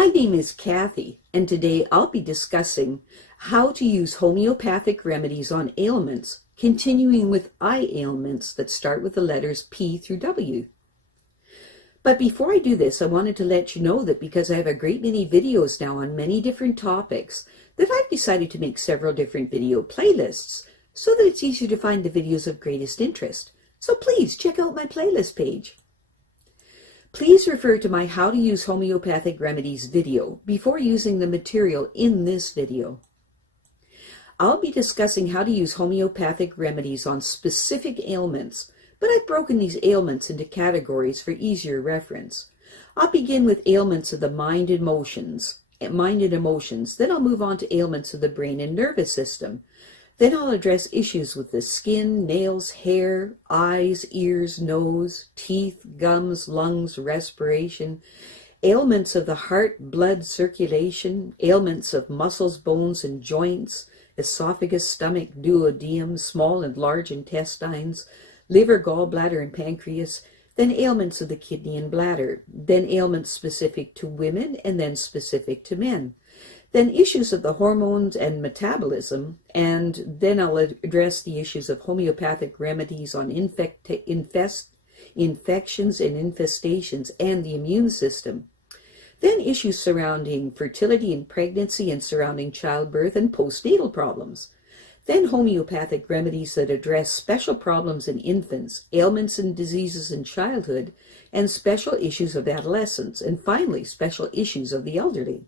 My name is Kathy, and today I'll be discussing how to use homeopathic remedies on ailments, continuing with eye ailments that start with the letters P through W. But before I do this, I wanted to let you know that because I have a great many videos now on many different topics, that I've decided to make several different video playlists so that it's easier to find the videos of greatest interest. So please check out my playlist page. Please refer to my How to Use Homeopathic Remedies video before using the material in this video. I'll be discussing how to use homeopathic remedies on specific ailments, but I've broken these ailments into categories for easier reference. I'll begin with ailments of the mind and emotions, then I'll move on to ailments of the brain and nervous system. Then I'll address issues with the skin, nails, hair, eyes, ears, nose, teeth, gums, lungs, respiration, ailments of the heart, blood circulation, ailments of muscles, bones, and joints, esophagus, stomach, duodenum, small and large intestines, liver, gallbladder, and pancreas, then ailments of the kidney and bladder, then ailments specific to women, and then specific to men. Then issues of the hormones and metabolism, and then I'll address the issues of homeopathic remedies on infections and infestations and the immune system. Then issues surrounding fertility and pregnancy and surrounding childbirth and postnatal problems. Then homeopathic remedies that address special problems in infants, ailments and diseases in childhood, and special issues of adolescents, and finally special issues of the elderly.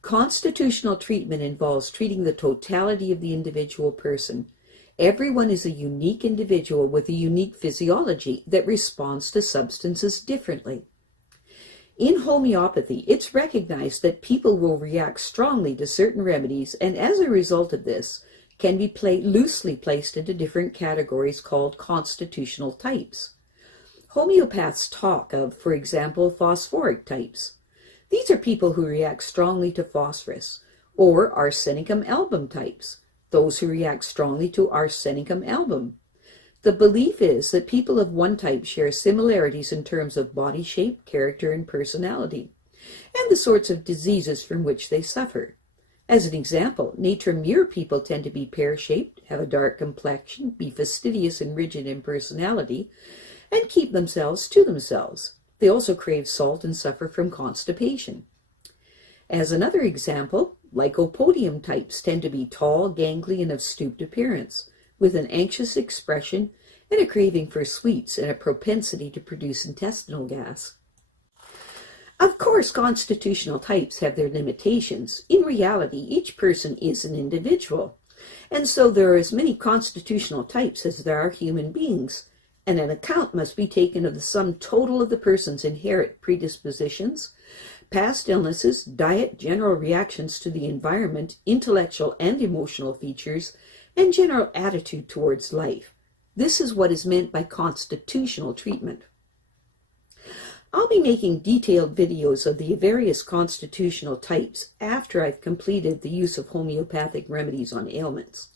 Constitutional treatment involves treating the totality of the individual person. Everyone is a unique individual with a unique physiology that responds to substances differently. In homeopathy, it's recognized that people will react strongly to certain remedies, and as a result of this, can be loosely placed into different categories called constitutional types. Homeopaths talk of, for example, phosphoric types. These are people who react strongly to phosphorus, or arsenicum album types, those who react strongly to arsenicum album. The belief is that people of one type share similarities in terms of body shape, character, and personality, and the sorts of diseases from which they suffer. As an example, nature-mirror people tend to be pear-shaped, have a dark complexion, be fastidious and rigid in personality, and keep themselves to themselves. They also crave salt and suffer from constipation. As another example, lycopodium types tend to be tall, gangly, and of stooped appearance, with an anxious expression and a craving for sweets and a propensity to produce intestinal gas. Of course, constitutional types have their limitations. In reality, each person is an individual, and so there are as many constitutional types as there are human beings, and an account must be taken of the sum total of the person's inherent predispositions, past illnesses, diet, general reactions to the environment, intellectual and emotional features, and general attitude towards life. This is what is meant by constitutional treatment. I'll be making detailed videos of the various constitutional types after I've completed the use of homeopathic remedies on ailments.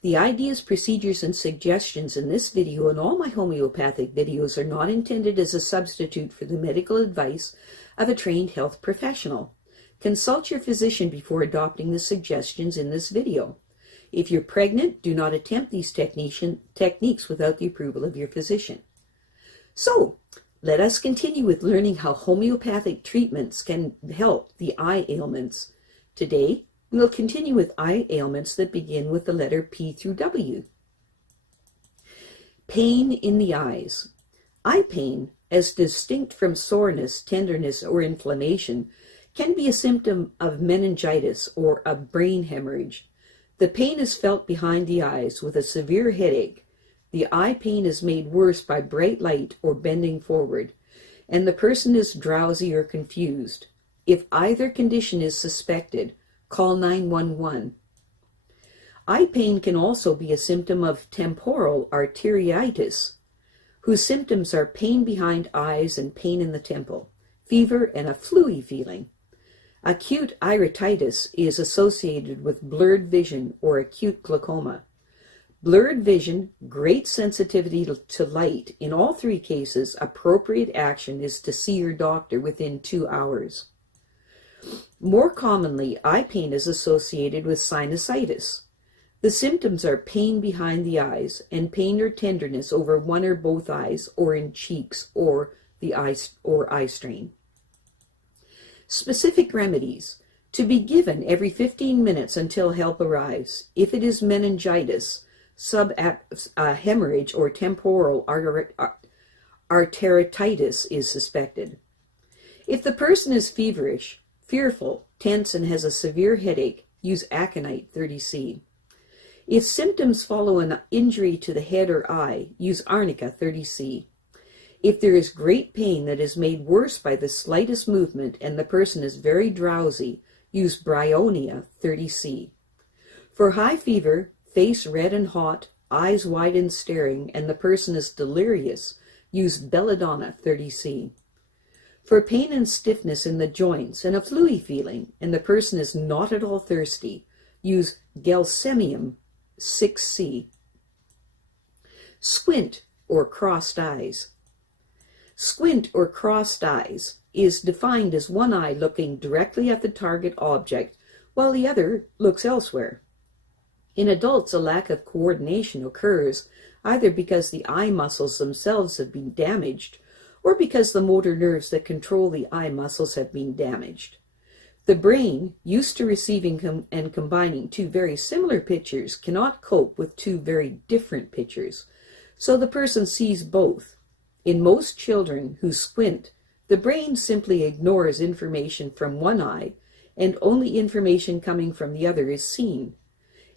The ideas, procedures, and suggestions in this video and all my homeopathic videos are not intended as a substitute for the medical advice of a trained health professional. Consult your physician before adopting the suggestions in this video. If you're pregnant, do not attempt these techniques without the approval of your physician. So, let us continue with learning how homeopathic treatments can help the eye ailments. Today, we will continue with eye ailments that begin with the letter P through W. Pain in the eyes. Eye pain, as distinct from soreness, tenderness, or inflammation, can be a symptom of meningitis or a brain hemorrhage. The pain is felt behind the eyes with a severe headache. The eye pain is made worse by bright light or bending forward, and the person is drowsy or confused. If either condition is suspected, call 911. Eye pain can also be a symptom of temporal arteriitis, whose symptoms are pain behind eyes and pain in the temple, fever, and a fluey feeling. Acute iritis is associated with blurred vision or acute glaucoma. Blurred vision, great sensitivity to light. In all three cases, appropriate action is to see your doctor within 2 hours. More commonly, eye pain is associated with sinusitis. The symptoms are pain behind the eyes and pain or tenderness over one or both eyes or in cheeks or the eyes or eye strain. Specific remedies to be given every 15 minutes until help arrives. If it is meningitis, hemorrhage or temporal arteritis is suspected. If the person is feverish, fearful, tense, and has a severe headache, use Aconite 30C. If symptoms follow an injury to the head or eye, use Arnica 30C. If there is great pain that is made worse by the slightest movement and the person is very drowsy, use Bryonia 30C. For high fever, face red and hot, eyes wide and staring, and the person is delirious, use Belladonna 30C. For pain and stiffness in the joints and a fluey feeling, and the person is not at all thirsty, use Gelsemium 6C. Squint or crossed eyes. Squint or crossed eyes is defined as one eye looking directly at the target object while the other looks elsewhere. In adults, a lack of coordination occurs either because the eye muscles themselves have been damaged or because the motor nerves that control the eye muscles have been damaged. The brain, used to receiving and combining two very similar pictures, cannot cope with two very different pictures, so the person sees both. In most children who squint, the brain simply ignores information from one eye, and only information coming from the other is seen.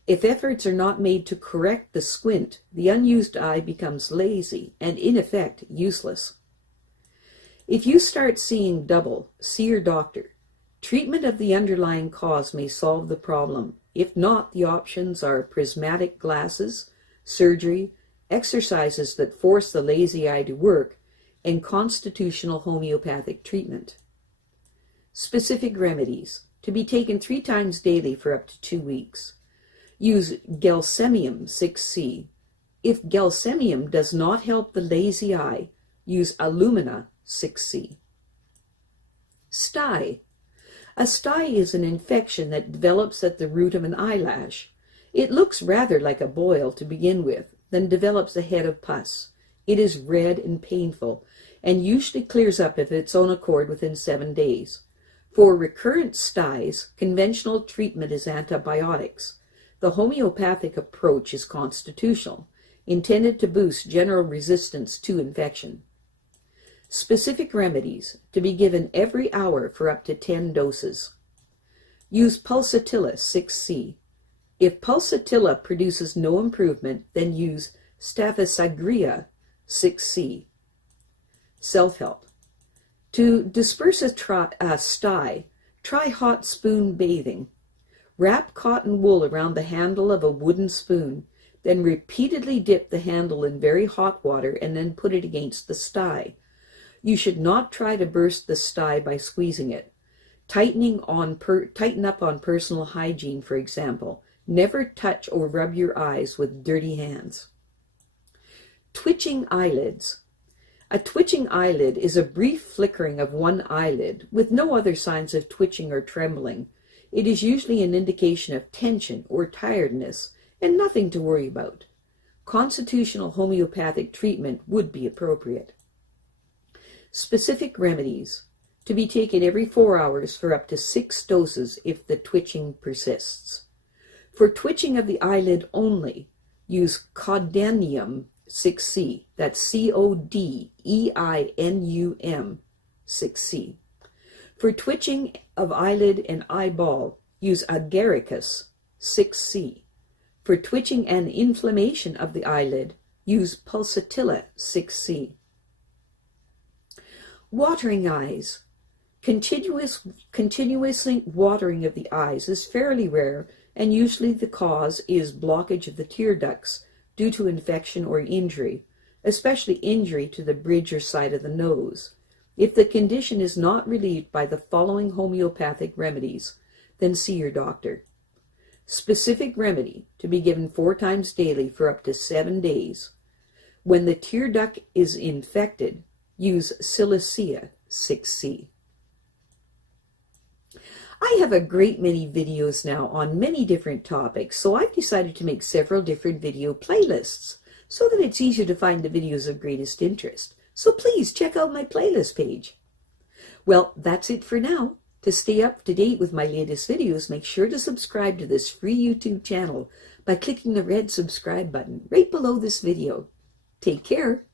If efforts are not made to correct the squint, the unused eye becomes lazy and, in effect, useless. If you start seeing double, see your doctor. Treatment of the underlying cause may solve the problem. If not, the options are prismatic glasses, surgery, exercises that force the lazy eye to work, and constitutional homeopathic treatment. Specific remedies to be taken 3 times daily for up to 2 weeks. Use Gelsemium 6C. If Gelsemium does not help the lazy eye, use Alumina 6C. Stye. A stye is an infection that develops at the root of an eyelash. It looks rather like a boil to begin with, then develops a head of pus. It is red and painful, and usually clears up of its own accord within 7 days. For recurrent styes, conventional treatment is antibiotics. The homeopathic approach is constitutional, intended to boost general resistance to infection. Specific remedies to be given every hour for up to 10 doses. Use Pulsatilla 6C. If Pulsatilla produces no improvement, then use Staphisagria 6C. Self-help. To disperse a stye, try hot spoon bathing. Wrap cotton wool around the handle of a wooden spoon, then repeatedly dip the handle in very hot water and then put it against the stye. You should not try to burst the stye by squeezing it. Tighten up on personal hygiene, for example. Never touch or rub your eyes with dirty hands. Twitching eyelids. A twitching eyelid is a brief flickering of one eyelid with no other signs of twitching or trembling. It is usually an indication of tension or tiredness and nothing to worry about. Constitutional homeopathic treatment would be appropriate. Specific remedies to be taken every 4 hours for up to 6 doses if the twitching persists. For twitching of the eyelid only, use Codeinum 6C, that's Codeinum 6C. For twitching of eyelid and eyeball, use Agaricus 6C. For twitching and inflammation of the eyelid, use Pulsatilla 6C. Watering eyes. Continuously watering of the eyes is fairly rare, and usually the cause is blockage of the tear ducts due to infection or injury, especially injury to the bridge or side of the nose. If the condition is not relieved by the following homeopathic remedies, then see your doctor. Specific remedy to be given 4 times daily for up to 7 days. When the tear duct is infected, use Silicea 6C. I have a great many videos now on many different topics, so I've decided to make several different video playlists so that it's easier to find the videos of greatest interest. So please check out my playlist page. Well, that's it for now. To stay up to date with my latest videos, make sure to subscribe to this free YouTube channel by clicking the red subscribe button right below this video. Take care.